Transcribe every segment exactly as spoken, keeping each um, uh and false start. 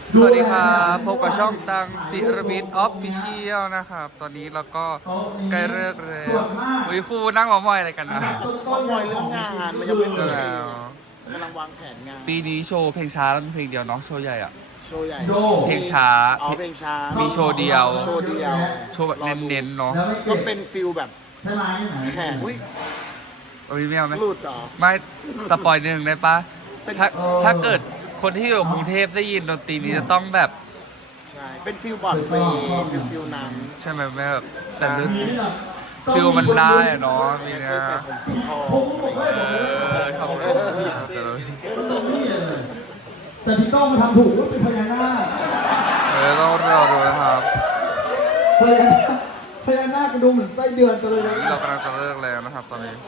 สวัสดีครับพบกับช่องตังศิรวิทย์ออฟฟิเชียลนะครับ ตอนนี้เราก็ใกล้เลิกแล้วอุ้ยครูนั่งมอมอยอะไรกันนะต้นมอยเรื่องงานมันยังไม่เลิเสกร็จแล้วกำลังวางแผนงานปีนี้โชว์เพลงช้าแล้วมีเพลงเดียวเน้องโชว์ใหญ่อะโชว์ใหญ่เพลงช้าอ๋อเพลงช้ามีโชว์เดียวโชว์เดียวโชว์แบบเน้นๆเนาะก็เป็นฟิลแบบใช่ไหมแข่งอุ้ยเอ้ยไม่เอาไหมหลุดเหรอไม่สปอยหนึ่งได้ปะเป็นถ้าถ้าเกิดคนที่อยู่กรุงเทพได้ยินดนตรีนี้จะต้องแบบใช่เป็นฟิลบอร์ดเวย์ฟิลฟิลนั้นใช่ไหมแม่แบบแต่ใช่ลึกฟิลมันได้อะเนาะมีเสื้เนี้อย ใส่ผมสีทองอะไรอย่างเงี้ยเออขอบคุณครับแต่เราแต่พี่ก้องมาทำถูกว่าเป็นพญานาคเออต้องรอดูนะครับพญานาคพญานาคก็ดูเหมือนไส้เดือนกันเลยนะนี่เรากำลังจะเลิกแล้วนะครับตอนนี้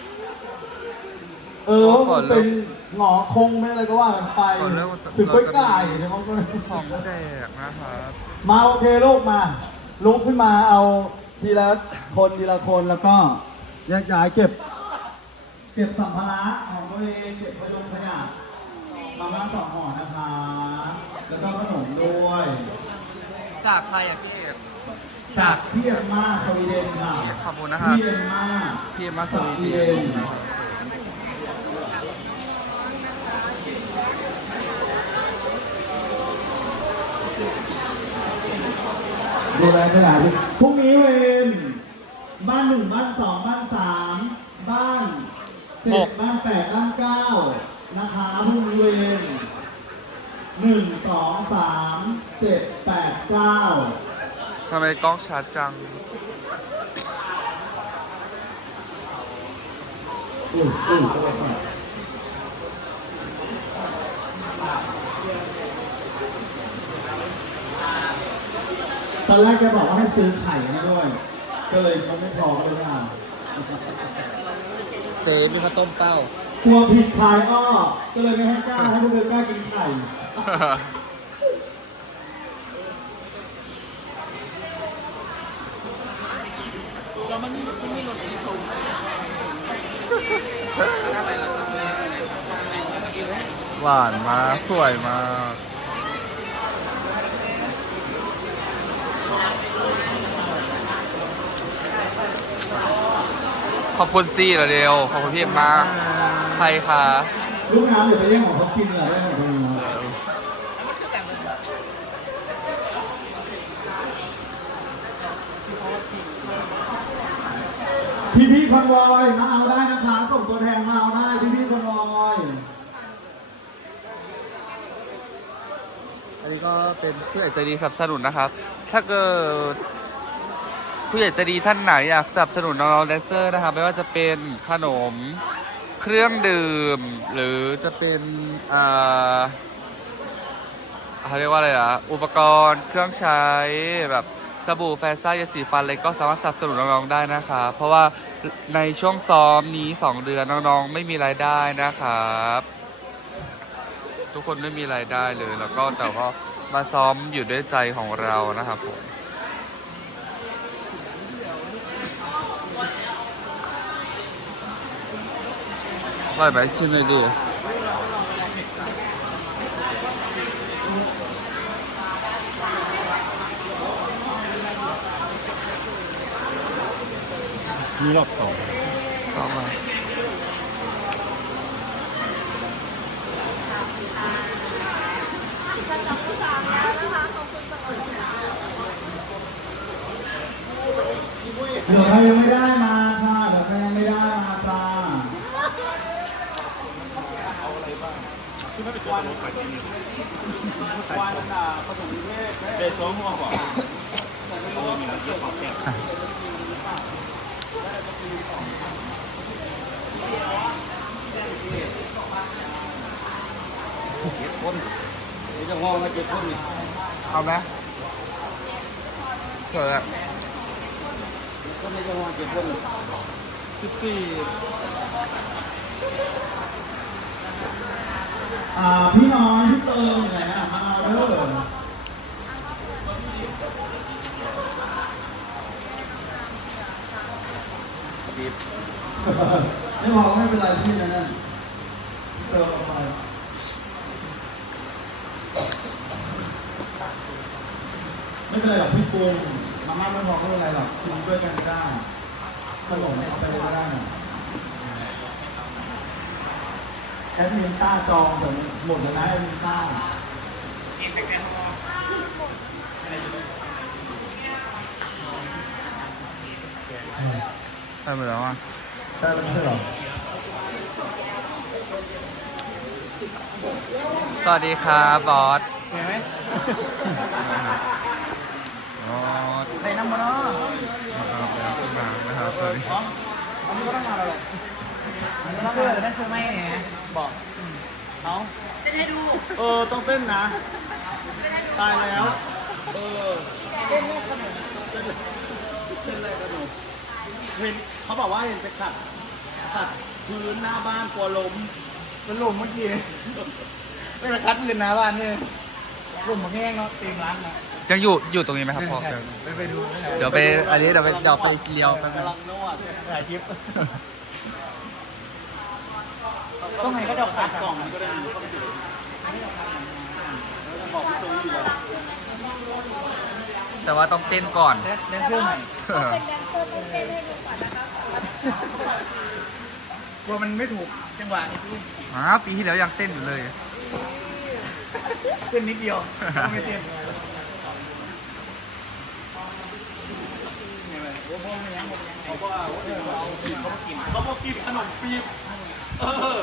เออมันเป็นหงอคงไม่อะไรก็ว่ากันไปสืบกล้วยไก่เนี่ยเขาก็ของแจกนะครับมาโอเคลูกมาลุกขึ้นมาเอาทีละคนทีละคนแล้วก็แยกย้ายเก็บ เก็บสัมภาระของตัวเองเก็บขยงขยะมาม่าสองห่อนะคะแล้วก็ขนมด้วยจากใครอ่ะพี่เอกจากพี่เอ็มมาสวีเดนค่ะพี่เอกขอบคุณนะครับพี่เอ็มมาพี่เอ็มมาสวีสวีเดเดนนดูแลขยะด้วยพรุ่งนี้เวนบ้านหนึ่งบ้านสองบ้านสามบ้านเจ็ดบ้านแปดบ้านเก้านะคะพรุ่งนี้เวนหนึ่งสองสามเจ็ดแปดเก้าทำไมกล้องชัดจังอุ้ยอุ้ยตัวสั่นตอนแรกแกบอกว่าให้ซื้อไข่มาด้วย ก็เลยมันไม่พอก็เลยไม่เอาเจ๊มีข้าวต้มเต้ากลัวผิดขายอ้อ ก็เลยไม่ให้กล้าให้พวกเธอกล้ากินไข่หวานมากสวยมาก ขอบคุณซี่เหรอเดียว ขอบคุณพี่เอ็มมากใครคะลูกน้ำอย่าไปแย่งของเขากินเลยได้ของเขา พี่พี่ๆคอนวอยมาเอาได้นะคะ ส่งตัวแทนมาเอาได้พี่พี่ๆคอนวอยอันนี้ก็เป็นผู้ใหญ่ใจดีสนับสนุนนะครับ ถ้าเกิดผู้ใหญ่ใจดีท่านไหนอยากสนับสนุนน้องๆแดนเซอร์นะครับ ไม่ว่าจะเป็นขนมเครื่องดื่ม หรือจะเป็นอ่าเขาเรียกว่าอะไรอะอุปกรณ์เครื่องใช้แบบสบู่แฟซ่ายาสีฟันอะไรก็สามารถสนับสนุนน้องๆได้นะคะเพราะว่าในช่วงซ้อมนี้สองเดือนน้องๆไม่มีรายได้นะครับ ทุกคนไม่มีรายได้เลยแล้วก็แต่ว่ามาซ้อมอยู่ด้วยใจของเรานะครับผมไปไปชิมเลยดิมีรอบสองต่อมาเดี๋ยวใครยังไม่ได้มาค่ะเดี๋ยวใครยังไม่ได้มาจ้าวันอ่ะปฐมนิเทศเป็นสองหัวก่อนนี่จะงอมาเจ็ดคนนี่เอาไหมเกิดอะก็ไม่จะงอเจ็ดคนสิบสี่อ่าพี่น้อยพี่เติมอยู่ไหนอ่ะมาเอาเด้อบีบไม่พอไม่เป็นไรพี่นะนั่นเติมเอาไปไม่เป็นไรหรอกพี่ปรุงมาม่าไม่พอไม่เป็นไรหรอกกินด้วยกันได้ขนมเอาไปเลยก็ได้แอดมินต้าจองถึงหมดแล้วนะแอดมินต้าได้หมดแล้วอ่ะได้แล้วไม่ใช่หรอสวัสดีครับบอสเห็นไหมบอสใส่น้ำมันเนาะมานะครับสวัสดีอันนี้ก็ต้องมาแล้วหรอได้เสื้อได้เสื้อไหมเนี่ยบอกเอาเต้นให้ดูเออต้องเต้นนะ ตายแล้ว เออเต้นเนี่ยขนมเต้นเลยเต้นอะไรกันหนูเห็นเขาบอกว่าเห็นไปขัดขัดพื้นหน้าบ้านกลัวล้มเป็นลมเมื่อกี้เนี่ยไม่ไปคัดพื้นหน้าบ้านเนี่ยลมมันแห้งเนาะเต็มร้านนะยังอยู่อยู่ตรงนี้ไหมครับพ่อไปไปดูเดี๋ยวไปอันนี้เดี๋ยวไปเดี๋ยวไปเลี้ยวแป๊บนึงกำลังนวดถ่ายคลิปต้องไงก็จะขัดกล่องมันก็ได้ดูเข้าไปดูแล้วบอกพี่โจอยู่แล้วแต่ว่าต้องเต้นก่อนแดนเซอร์ใหม่เป็นแดนเซอร์ต้องเต้นให้ดูก่อนนะครับกลัวมันไม่ถูกจังหวะนี่สิอ๋อปีที่แล้วยังเต้นอยู่เลยเต้นนิดเดียวไม่เต้นเขาบอกเขาบอกกินขนมปี๊บเออ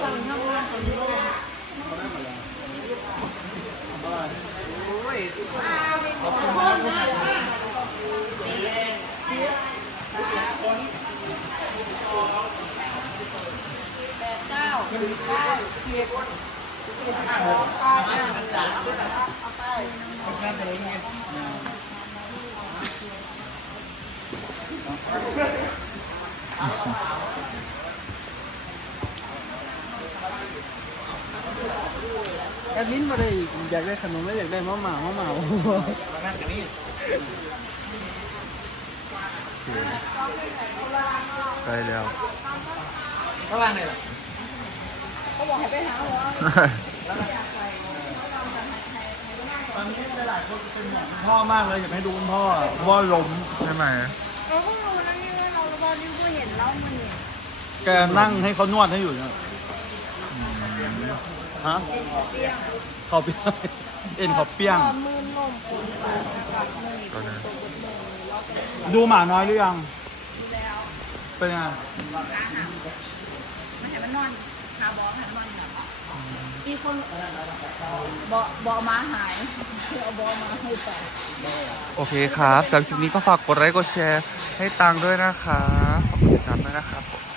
โอ้ยขอบคุณมากผู้ชายแปดเก้าเก้าสิบสิบห้าเก้าห้าเอาไปแค่ไปเลยไงแอดมินมาได้อยากได้ขนมแล้วอยากได้มะหม่ามะหม่านั่นกันนี่ใกล้แล้วเขาว่าไงล่ะเขาบอกให้ไปหาหมอตอนนี้หลายๆคนเป็นห่วงคุณพ่อมากเลยอยากให้ดูคุณพ่อเพราะว่าล้มใช่ไหมเราเพิ่งรู้นะนี่ว่าเราตอนนี้เพิ่งเห็นแล้วมันเนี่ยแกนั่งให้เขานวดให้อยู่เนี่ยฮะเปรี้ยงเขาเปี้ยงเอ็นเขาเปี้ยงตอนมือนมปวดไปนะครับมือก็นะดูหมาน้อยหรือยังดูแล้วเป็นไงขาหักมันเห็นมันนอนขาบอหันนอนแบบมีคนบอบอมาหายเอาบอมาให้แต่โอเคครับสำหรับคลิปนี้ก็ฝากกดไลค์กดแชร์ให้ตังค์ด้วยนะครับขอบคุณติดตามด้วยนะครับผม